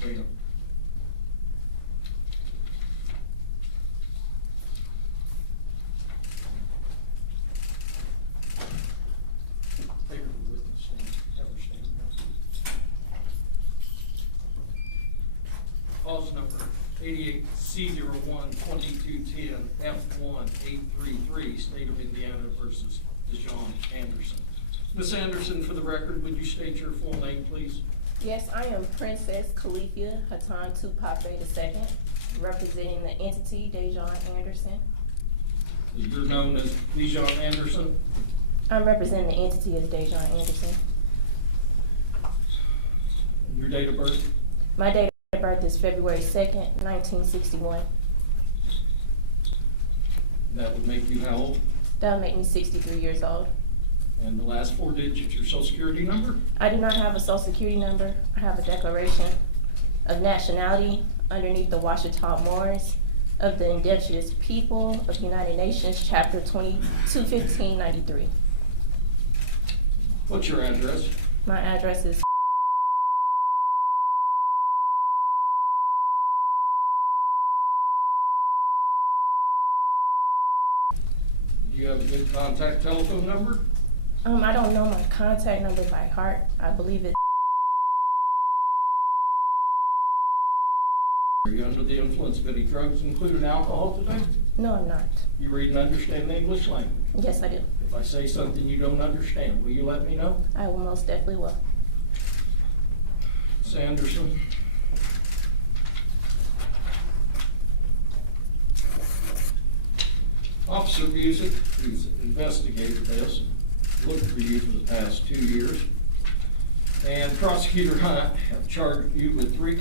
stand. Take her witness stand. Have her stand now. Clause number 88C01-2210F1833, State of Indiana versus Dejaune Anderson. Ms. Anderson, for the record, would you state your full name, please? Yes, I am Princess Califia Hatan Tupac II, representing the entity Dejaune Anderson. You're known as Dejaune Anderson. I'm representing the entity as Dejaune Anderson. Your date of birth? My date of birth is February 2nd, 1961. That would make you how old? That would make me 63 years old. And the last 4 digits, your social security number? I do not have a social security number. I have a declaration of nationality underneath the Washita Moors of the Indigenous People of the United Nations, Chapter 21593. What's your address? My address is Do you have a good contact telephone number? I don't know my contact number by heart. I believe it's. Are you under the influence of any drugs, including alcohol, today? No, I'm not. You read and understand the English language? Yes, I do. If I say something you don't understand, will you let me know? I will most definitely will. Ms. Anderson. Officer Busick, who's investigated this, and looked for you for the past 2 years, and Prosecutor Hunt have charged you with 3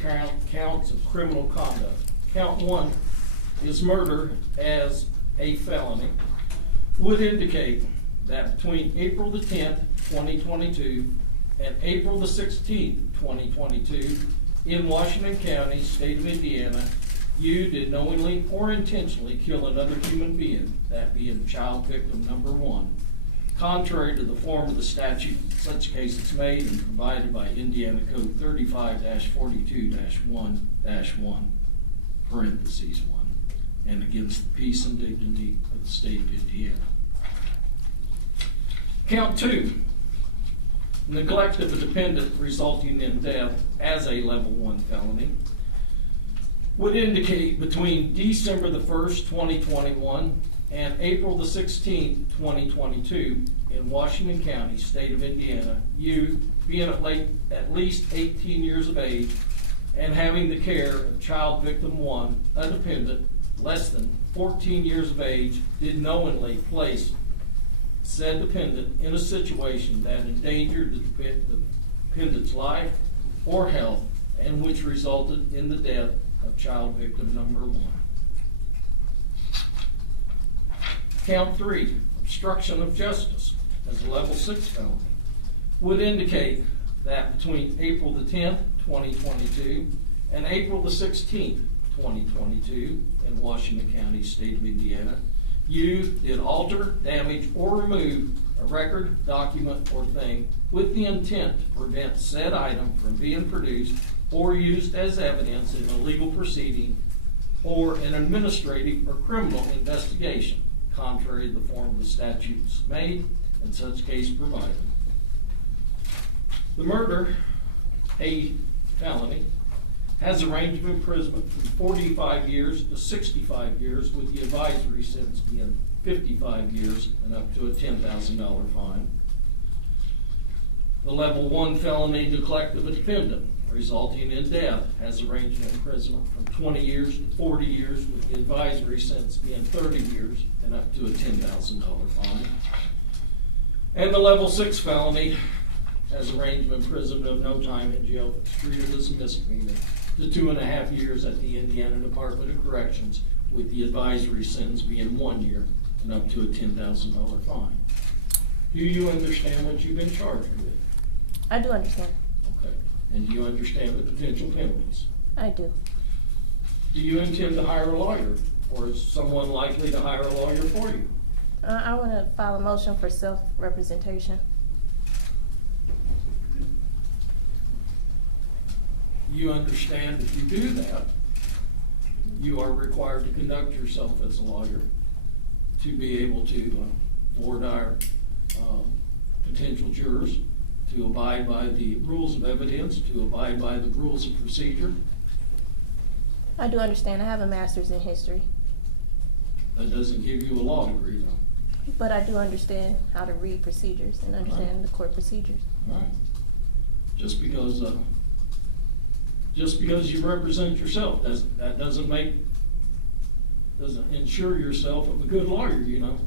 counts of criminal conduct. Count 1 is murder as a felony. Would indicate that between April the 10th, 2022 and April the 16th, 2022 in Washington County, state of Indiana, you did knowingly or intentionally kill another human being, that being child victim number 1, contrary to the form of the statute. Such case is made and provided by Indiana Code 35-42-1-1, parentheses 1, and against the peace and dignity of the state of Indiana. Count 2, neglect of a dependent resulting in death as a level 1 felony. Would indicate between December the 1st, 2021 and April the 16th, 2022 in Washington County, state of Indiana, you being at least 18 years of age and having the care of child victim 1, a dependent less than 14 years of age, did knowingly place said dependent in a situation that endangered the dependent's life or health and which resulted in the death of child victim number 1. Count 3, obstruction of justice as a level 6 felony. Would indicate that between April the 10th, 2022 and April the 16th, 2022 in Washington County, state of Indiana, you did alter, damage, or remove a record, document, or thing with the intent to prevent said item from being produced or used as evidence in a legal proceeding or an administrative or criminal investigation, contrary to the form of the statutes made and such case provided. The murder, a felony, has a range of imprisonment from 45 years to 65 years, with the advisory sentence being 55 years and up to a $10,000 fine. The level 1 felony, neglect of a dependent resulting in death, has a range of imprisonment from 20 years to 40 years, with the advisory sentence being 30 years and up to a $10,000 fine. And the level 6 felony has a range of imprisonment of no time in jail if it's treated as a misdemeanor to 2.5 years at the Indiana Department of Corrections, with the advisory sentence being 1 year and up to a $10,000 fine. Do you understand what you've been charged with? I do understand. Okay. And do you understand the potential penalties? I do. Do you intend to hire a lawyer, or is someone likely to hire a lawyer for you? I want to file a motion for self-representation. you understand if you do that, you are required to conduct yourself as a lawyer to be able to board our potential jurors, to abide by the rules of evidence, to abide by the rules of procedure. I do understand. I have a master's in history, That doesn't give you a law degree, though. but I do understand how to read procedures and understand the court procedures. All right. Just because you represent yourself, that doesn't ensure yourself of a good lawyer, you know.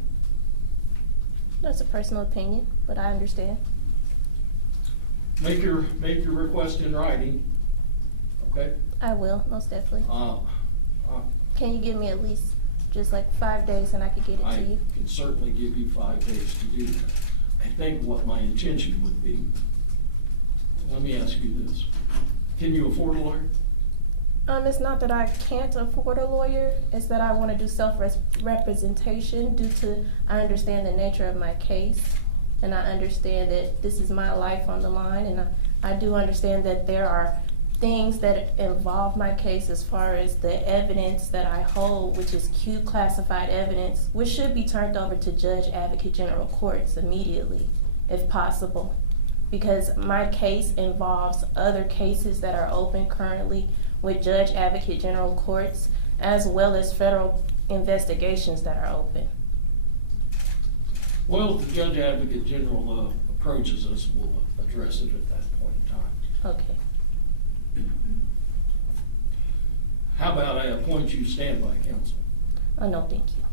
That's a personal opinion, but I understand. Make your request in writing, okay? I will, most definitely. Uh, Can you give me at least just like 5 days and I could get it I to you? can certainly give you 5 days to do that. I think what my intention would be, let me ask you this. Can you afford a lawyer? It's not that I can't afford a lawyer, it's that I want to do self-representation due to, I understand the nature of my case, and I understand that this is my life on the line, and I do understand that there are things that involve my case as far as the evidence that I hold, which is Q classified evidence, which should be turned over to Judge Advocate General Courts immediately, if possible. Because my case involves other cases that are open currently with Judge Advocate General Courts, as well as federal investigations that are open. Well, if the Judge Advocate General approaches us, we'll address it at that point in time. Okay. How about I appoint you standby counsel? Oh, no, thank you.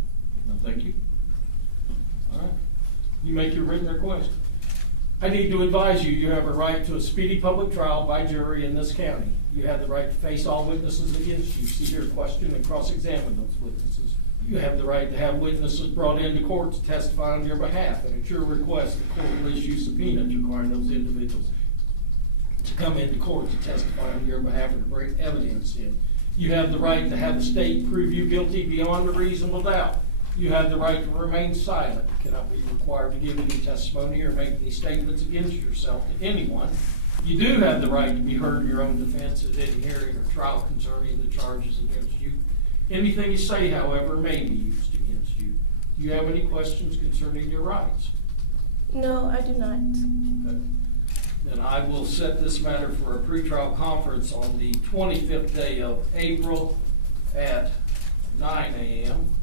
No, thank you. All right. You make your written request. I need to advise you, you have a right to a speedy public trial by jury in this county. You have the right to face all witnesses against you, see their question and cross-examine those witnesses. You have the right to have witnesses brought into court to testify on your behalf, and at your request, the court will issue subpoenas requiring those individuals to come into court to testify on your behalf or to bring evidence in. You have the right to have the state prove you guilty beyond a reasonable doubt. You have the right to remain silent. You cannot be required to give any testimony or make any statements against yourself to anyone. You do have the right to be heard in your own defense at any hearing or trial concerning the charges against you. Anything you say, however, may be used against you. Do you have any questions concerning your rights? No, I do not. Okay. Then I will set this matter for a pretrial conference on the 25th day of April at 9 a.m.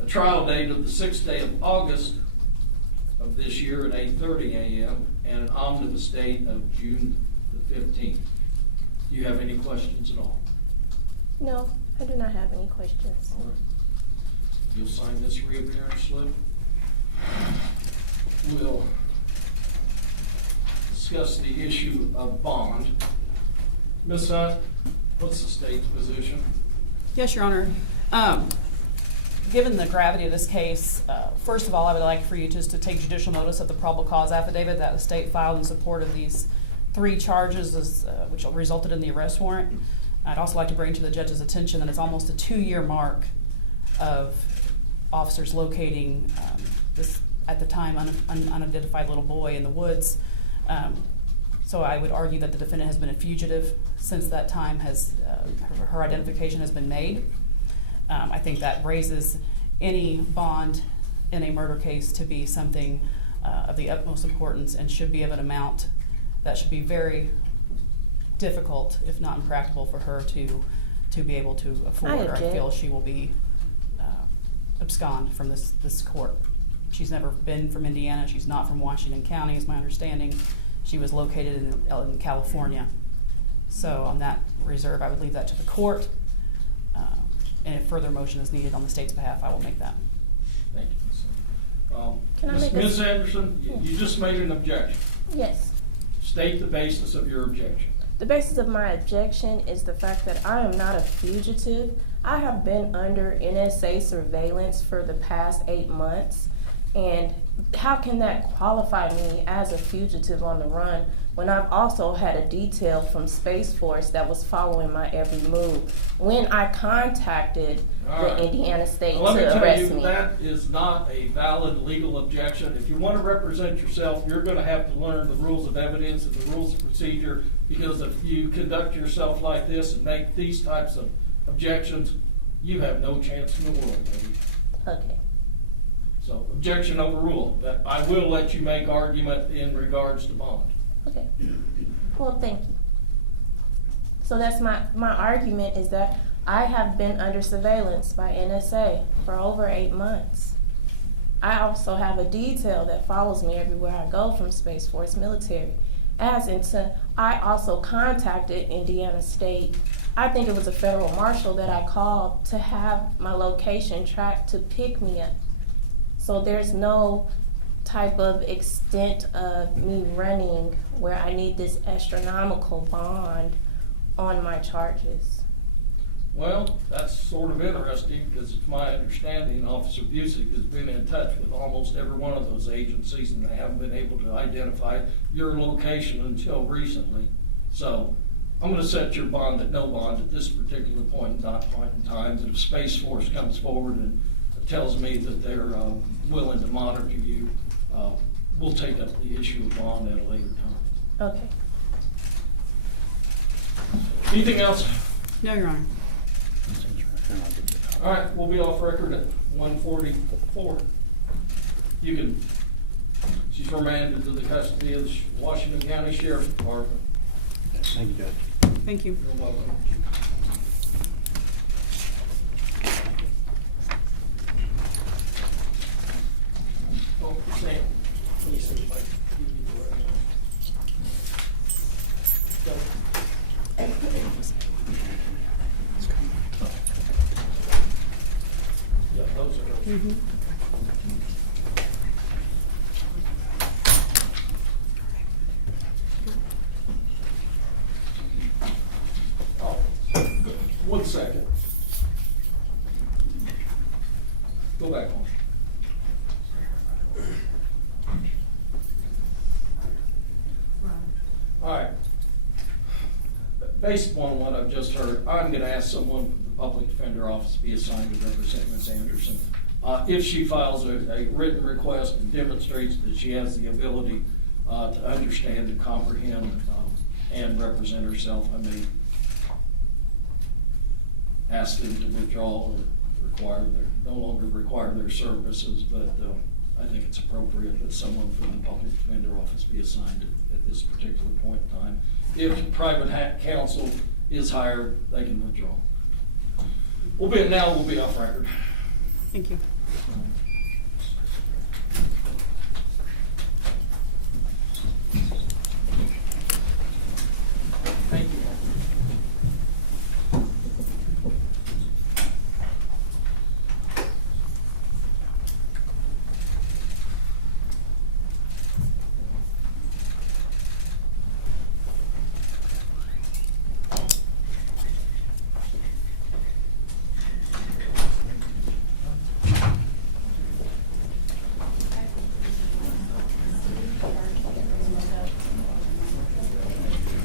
A trial date of the 6th day of August of this year at 8:30 a.m. and an omnibus date of June the 15th. Do you have any questions at all? No, I do not have any questions. All right. You'll sign this reappearance slip. We'll discuss the issue of bond. Ms. Hunt, what's the state's position? Yes, Your Honor. Given the gravity of this case, first of all, I would like for you just to take judicial notice of the probable cause affidavit that the state filed in support of these 3 charges, which resulted in the arrest warrant. I'd also like to bring to the judge's attention that it's almost a 2-year mark of officers locating this, at the time, unidentified little boy in the woods. So I would argue that the defendant has been a fugitive since that time. Her identification has been made. I think that raises any bond in a murder case to be something of the utmost importance and should be of an amount that should be very difficult, if not impractical, for her to be able to afford. I feel she will be abscond from this court. She's never been from Indiana. She's not from Washington County, is my understanding. She was located in California. So on that reserve, I would leave that to the court. And if further motion is needed on the state's behalf, I will make that. Thank you, Can I make Ms. Anderson, you just made an objection. Yes. State the basis of your objection. The basis of my objection is the fact that I am not a fugitive. I have been under NSA surveillance for the past 8 months, and how can that qualify me as a fugitive on the run when I've also had a detail from Space Force that was following my every move. When I contacted All right. the Indiana State Let me to tell arrest you, me. that is not a valid legal objection. If you want to represent yourself, you're going to have to learn the rules of evidence and the rules of procedure, because if you conduct yourself like this and make these types of objections, you have no chance in the world, baby. Okay. So, objection overruled. But I will let you make argument in regards to bond. Okay. Well, thank you. So that's my argument is that I have been under surveillance by NSA for over 8 months. I also have a detail that follows me everywhere I go from Space Force military. I also contacted Indiana State. I think it was a federal marshal that I called to have my location tracked to pick me up. So there's no type of extent of me running where I need this astronomical bond on my charges. Well, that's sort of interesting, because it's my understanding Officer Busick has been in touch with almost every one of those agencies, and they haven't been able to identify your location until recently. So I'm going to set your bond at no bond at this particular point in time. And if Space Force comes forward and tells me that they're willing to monitor you, we'll take up the issue of bond at a later time. Okay. Anything else? No, Your Honor. All right, we'll be off record at 1:44. You can, she's remanded to the custody of the Washington County Sheriff's Department. Thank you, Judge. Thank you. You're welcome. Oh, Sam, let me see if I can give you the right one. Yeah, those are those. Mhm. Oh, 1 second. Go back on. All right. Based upon what I've just heard, I'm gonna ask someone from the Public Defender Office to be assigned to represent Ms. Anderson. If she files a written request and demonstrates that she has the ability to understand and comprehend and represent herself, I may ask them to withdraw or no longer require their services, but I think it's appropriate that someone from the Public Defender Office be assigned at this particular point in time. If private counsel is hired, they can withdraw. We'll be off record. Thank you.